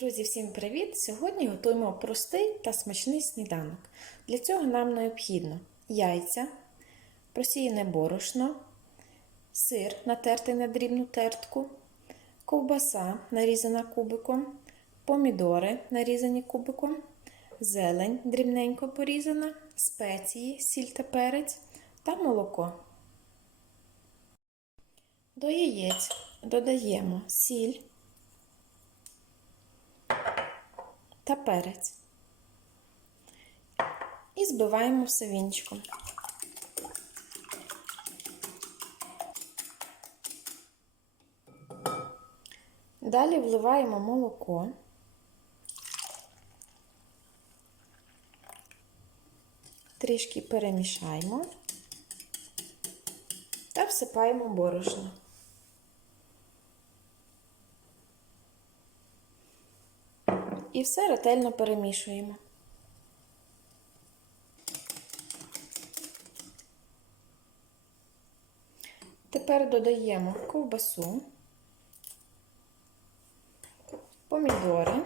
Друзі, всім привіт! Сьогодні готуємо простий та смачний сніданок. Для цього нам необхідно яйця, просіяне борошно, сир, натертий на дрібну тертку, ковбаса, нарізана кубиком, помідори, нарізані кубиком, зелень дрібненько порізана, спеції, сіль та перець та молоко. До яєць додаємо сіль та перець. І збиваємо все вінчиком. Далі вливаємо молоко. Трішки перемішаємо та всипаємо борошно. І все ретельно перемішуємо. Тепер додаємо ковбасу, помідори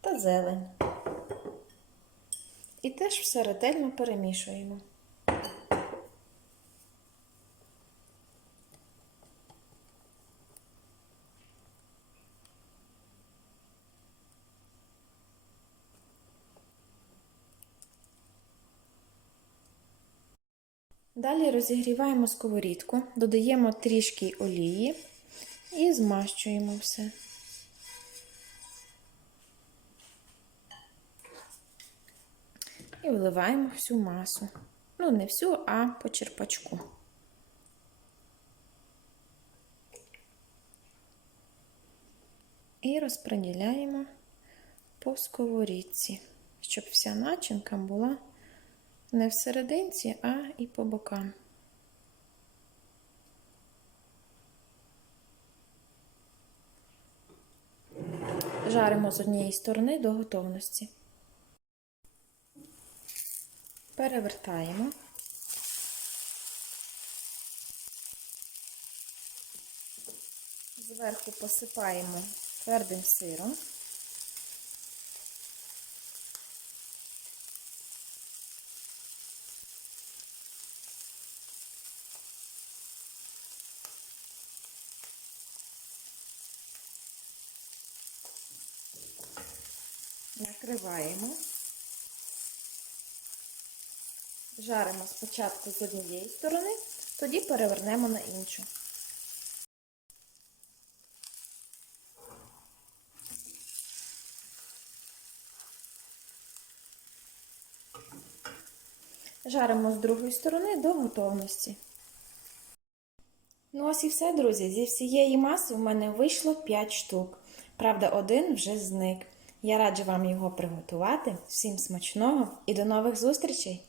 та зелень. І теж все ретельно перемішуємо. Далі розігріваємо сковорідку, додаємо трішки олії і змащуємо все. І вливаємо всю масу. Ну, не всю, а по черпачку. І розподіляємо по сковорідці, щоб вся начинка була не всерединці, а і по бокам. Жаримо з однієї сторони до готовності. Перевертаємо. Зверху посипаємо твердим сиром. Накриваємо. Жаримо спочатку з однієї сторони, тоді перевернемо на іншу. Жаримо з другої сторони до готовності. Ну ось і все, друзі. Зі всієї маси в мене вийшло 5 штук. Правда, один вже зник. Я раджу вам його приготувати. Всім смачного і до нових зустрічей!